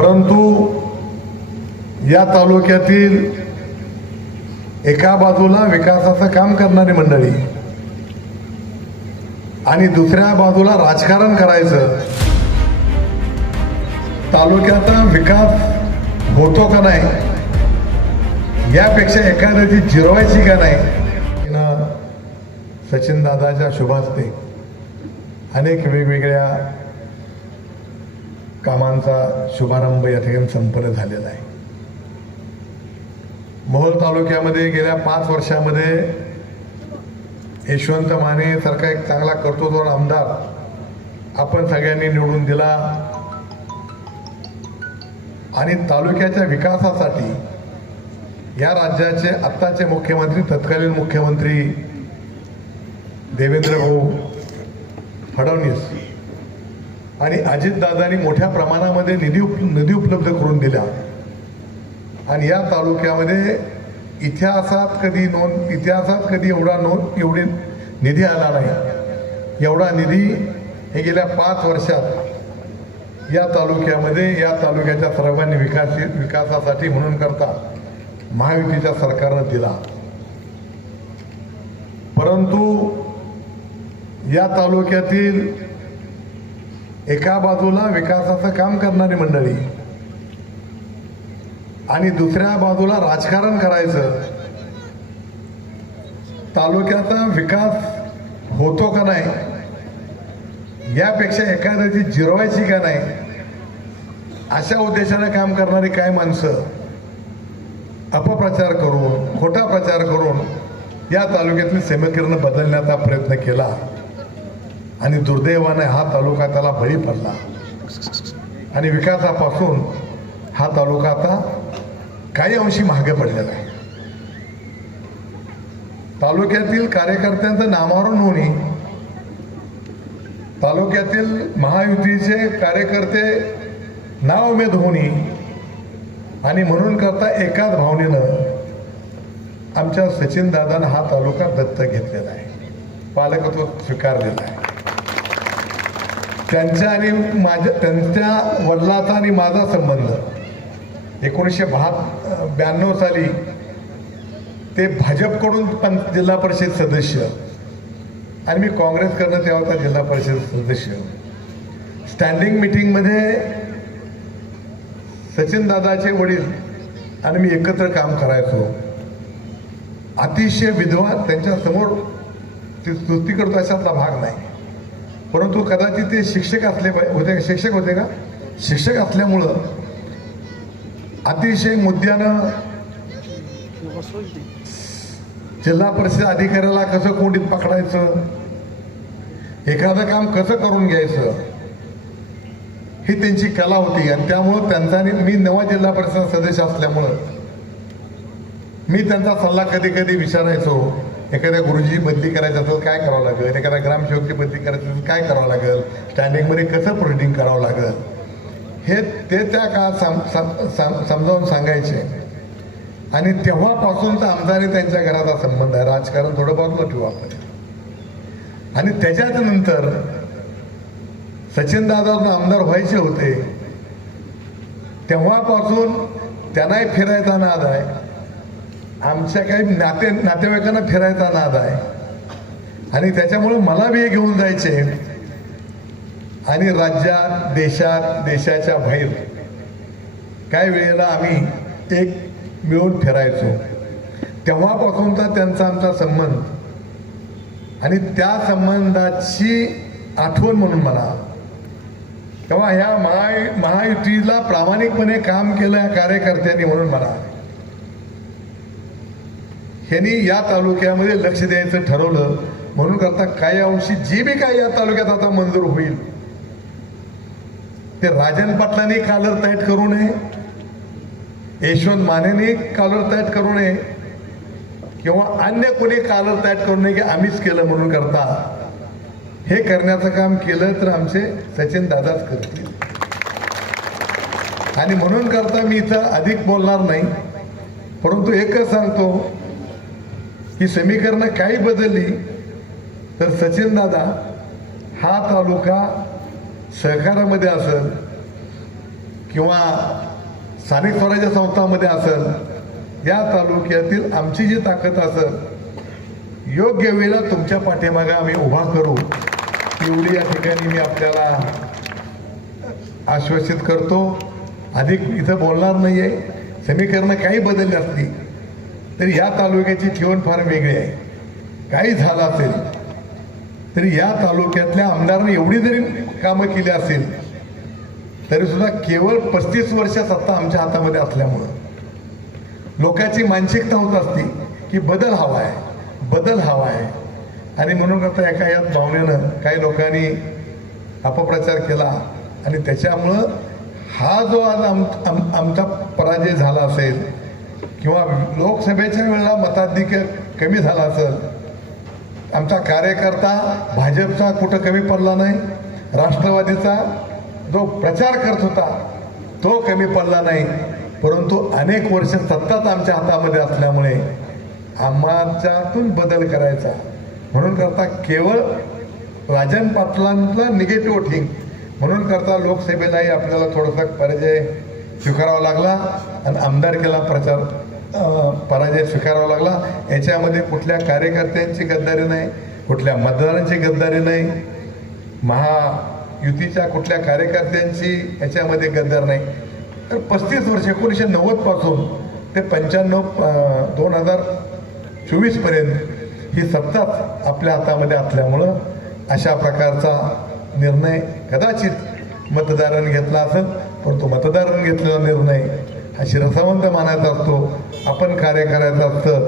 परंतु या तालुक्यातील एका बाजूला विकासाचं काम करणारी मंडळी आणि दुसऱ्या बाजूला राजकारण करायचं तालुक्याचा विकास होतो का नाही यापेक्षा एखाद्याची जिरवायची का नाही सचिन दादाच्या शुभास्ते अनेक वेगवेगळ्या कामांचा शुभारंभ या ठिकाणी संपन्न झालेला आहे. मोहोळ तालुक्यामध्ये गेल्या पाच वर्षामध्ये यशवंत माने सारखा एक चांगला कर्तृत्व आमदार आपण सगळ्यांनी निवडून दिला. आणि तालुक्याच्या विकासासाठी या राज्याचे आत्ताचे मुख्यमंत्री तत्कालीन मुख्यमंत्री देवेंद्र भाऊ फडणवीस आणि अजितदादांनी मोठ्या प्रमाणामध्ये निधी उप निधी उपलब्ध करून दिला आणि या तालुक्यामध्ये इतिहासात कधी नोंद इतिहासात कधी एवढा नोंद एवढी निधी आला नाही. एवढा निधी हे गेल्या पाच वर्षात या तालुक्यामध्ये या तालुक्याच्या सर्वांनी विकास विकासासाठी म्हणून करता महायुतीच्या सरकारनं दिला. परंतु या तालुक्यातील एका बाजूला विकासाचं काम करणारी मंडळी आणि दुसऱ्या बाजूला राजकारण करायचं. तालुक्याचा विकास होतो का नाही? यापेक्षा एखाद्याची जिरवायची का नाही? अशा उद्देशाने काम करणारी काय माणसं? अपप्रचार करून खोटा प्रचार करून या तालुक्यातील समीकरण बदलण्याचा प्रयत्न केला. आणि दुर्दैवाने हा तालुका त्याला बळी पडला. आणि विकासापासून हा तालुका आता काही अंशी मागे पडलेला आहे. तालुक्यातील कार्यकर्त्यांचं नामावरून होणे तालुक्यातील महायुतीचे कार्यकर्ते नाव उमेद होणे आणि म्हणून करता एकाच भावनेनं आमच्या सचिन दादानं हा तालुका दत्तक घेतलेला आहे. पालकत्व स्वीकारलेला आहे. त्यांच्या आणि माझ्या त्यांच्या वडिलाचा आणि माझा संबंध. एकोणीसशे बहा ब्याण्णव साली ते भाजपकडून पण जिल्हा परिषद सदस्य. आणि मी काँग्रेसकडनं तेव्हा होता जिल्हा परिषद सदस्य. स्टँडिंग मिटिंगमध्ये सचिन दादाचे वडील आणि मी एकत्र काम करायचो. अतिशय विधवा त्यांच्यासमोर ती स्तुती करतो अशातला भाग नाही. परंतु कदाचित ते शिक्षक असले पाहि- होते का? शिक्षक होते का? शिक्षक असल्यामुळं अतिशय मुद्द्यानं जिल्हा परिषद अधिकाऱ्याला कसं कोंडीत पकडायचं? एखादं काम कसं करून घ्यायचं? ही त्यांची कला होती. आणि त्यामुळं त्यांचा आणि मी नवा जिल्हा परिषद सदस्य असल्यामुळं मी त्यांचा सल्ला कधी कधी विचारायचो. एखाद्या गुरुजी बदली करायचं असेल काय करावं लागेल? एखाद्या ग्रामसेवकची बदली करायची असेल काय करावं लागेल? स्टँडिंगमध्ये कसं प्रोसिडिंग करावं लागेल? हे ते त्या काळात सम सम- समजावून सांगायचे. आणि तेव्हापासूनचा आमचा त्यांच्या घराचा संबंध आहे. राजकारण थोडं बाजूला ठेवू आपण. आणि त्याच्याच नंतर सचिनदादा आमदार व्हायचे होते. तेव्हापासून त्यांनाही फिरायचा नाद आहे. आमच्या काही नाते नातेवाईकांना फिरायचा नाद आहे. आणि त्याच्यामुळं मला बी घेऊन जायचे. आणि राज्यात देशात देशाच्या बाहेर काही वेळेला आम्ही एक मिळून फिरायचो. तेव्हापासूनचा त्यांचा आमचा संबंध. आणि त्या संबंधाची आठवण म्हणून म्हणा तेव्हा ह्या महा महायुतीला प्रामाणिकपणे काम केलं या कार्यकर्त्यांनी म्हणून म्हणा ह्यांनी या तालुक्यामध्ये लक्ष द्यायचं ठरवलं. म्हणून करता काही अंशी जी बी काय या तालुक्यात आता मंजूर होईल ते राजन पाटलांनी कालर तयाट करू नये. यशवंत मानेने कालर तयार करू नये. किंवा अन्य कोणी कालर तयाट करू नये की आम्हीच केलं म्हणून करता. हे करण्याचं काम केलं तर आमचे सचिन दादाच करतील. आणि म्हणून करता मी इथं अधिक बोलणार नाही. परंतु एकच सांगतो ही समीकरणं काही बदलली तर सचिन दादा हा तालुका सहकारामध्ये असेल किंवा स्थानिक स्वराज्य संस्थांमध्ये असेल या तालुक्यातील आमची जी ताकद असेल योग्य वेळेला तुमच्या पाठीमागे आम्ही उभा करू. एवढी या ठिकाणी मी आपल्याला आश्वासित करतो. अधिक इथं बोलणार नाही आहे समीकरणं काही बदलली असली तरी या तालुक्याची ठेवण फार वेगळी आहे. काही झालं असेल तरी या तालुक्यातल्या आमदारांनी एवढी जरी कामं केली असेल तरी सुद्धा केवळ पस्तीस वर्ष सत्ता आमच्या हातामध्ये असल्यामुळं. लोकांची मानसिकता होत असती की बदल हवा आहे बदल हवा आहे. आणि म्हणून आता एका याच भावनेनं काही लोकांनी अपप्रचार केला आणि त्याच्यामुळं हा जो आज आम आम- आमचा पराजय झाला असेल किंवा लोकसभेच्या वेळेला मताधिकार कमी झाला असेल आमचा कार्यकर्ता भाजपचा कुठं कमी पडला नाही राष्ट्रवादीचा जो प्रचार करत होता तो कमी पडला नाही. परंतु अनेक वर्ष सत्ताच आमच्या हातामध्ये असल्यामुळे आम्हाच्यातून बदल करायचा. म्हणून करता केवळ राजन पाटलांचं निगेटिव्ह वोटिंग म्हणून करता लोकसभेलाही आपल्याला थोडासा पर्याय स्वीकारावा लागला आणि आमदारकीला प्रचार. पराजय स्वीकारावा लागला. याच्यामध्ये कुठल्या कार्यकर्त्यांची गद्दारी नाही कुठल्या मतदारांची गद्दारी नाही महायुतीच्या कुठल्या कार्यकर्त्यांची याच्यामध्ये गद्दार नाही. तर पस्तीस वर्ष एकोणीसशे नव्वदपासून ते पंच्याण्णव दोन हजार चोवीसपर्यंत ही सत्ताच आपल्या हातामध्ये असल्यामुळं अशा प्रकारचा निर्णय कदाचित मतदारांनी घेतला असेल परंतु मतदारांनी घेतलेला निर्णय हा शिरसावंत मानायचा असतो. आपण कार्य करायचं असतं.